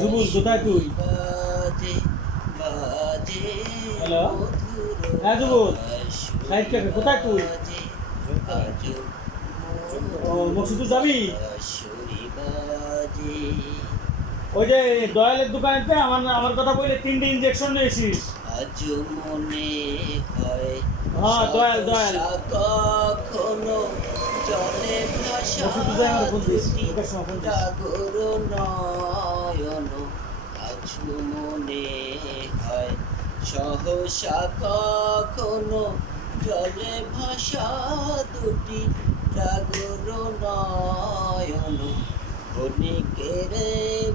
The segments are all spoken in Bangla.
জুবুল, কোথায় তুই? হ্যালো? হ্যাঁ, জুবুল। সাইড থেকে, কোথায় তুই? ও মকসুদুর যাবি ওই যে দয়ালের দোকানেতে আমার আমার কথা বলে তিনটে ইঞ্জেকশন নিয়েছিস মনে হয় দয়াল, দয়াল। কখনো জলে দিস। নয়ন আজও মনে হয় সহসা কখনো জলে ভাসা দুটি জাগর নয়ন ক্ষণিকেরে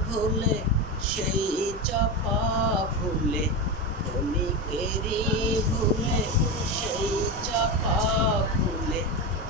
ভুলে সেই চাপা ফুলে ক্ষণিকেরই ভুলে সেই চাপা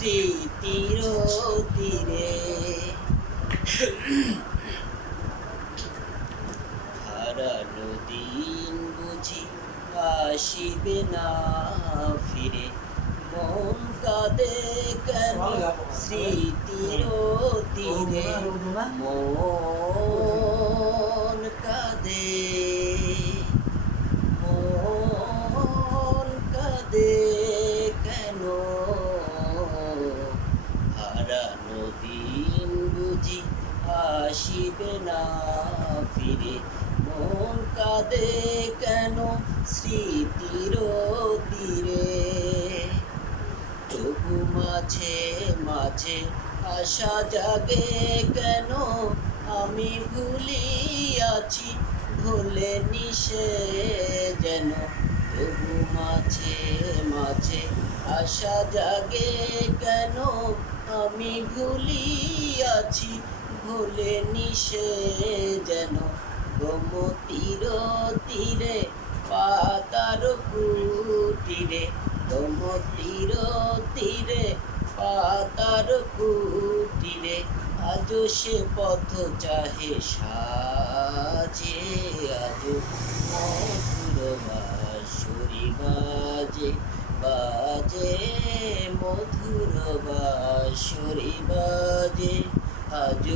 স্মৃতির তীরে। হারানো দিন বুঝি আসিবে না ফিরে। মন কাঁদে কেন? স্মৃতির তীরে। মন দিন বুঝি আসিবে না ফিরে। মন কাঁদে কেন স্মৃতির তীরে? তবু মাঝে মাঝে আশা জাগে কেন? আমি ভুলিয়াছি, ভুলে নিশে যেন। তবু মাঝে মাঝে আশা জাগে কেন? আমি ভুলিয়াছি, ভুলে নিশে যেন গোমতীর তীরে পাতার কুটিরে গোমতীর তীরে পাতার কুটিরে, আজ সে পথ চাহে সাজে আজও মধুর বাঁশুরি বাজে বাজে মধুর বাঁশুরি বাজে আজ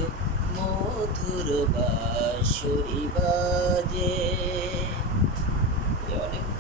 মধুর বাঁশুরি বাজে। অনেক।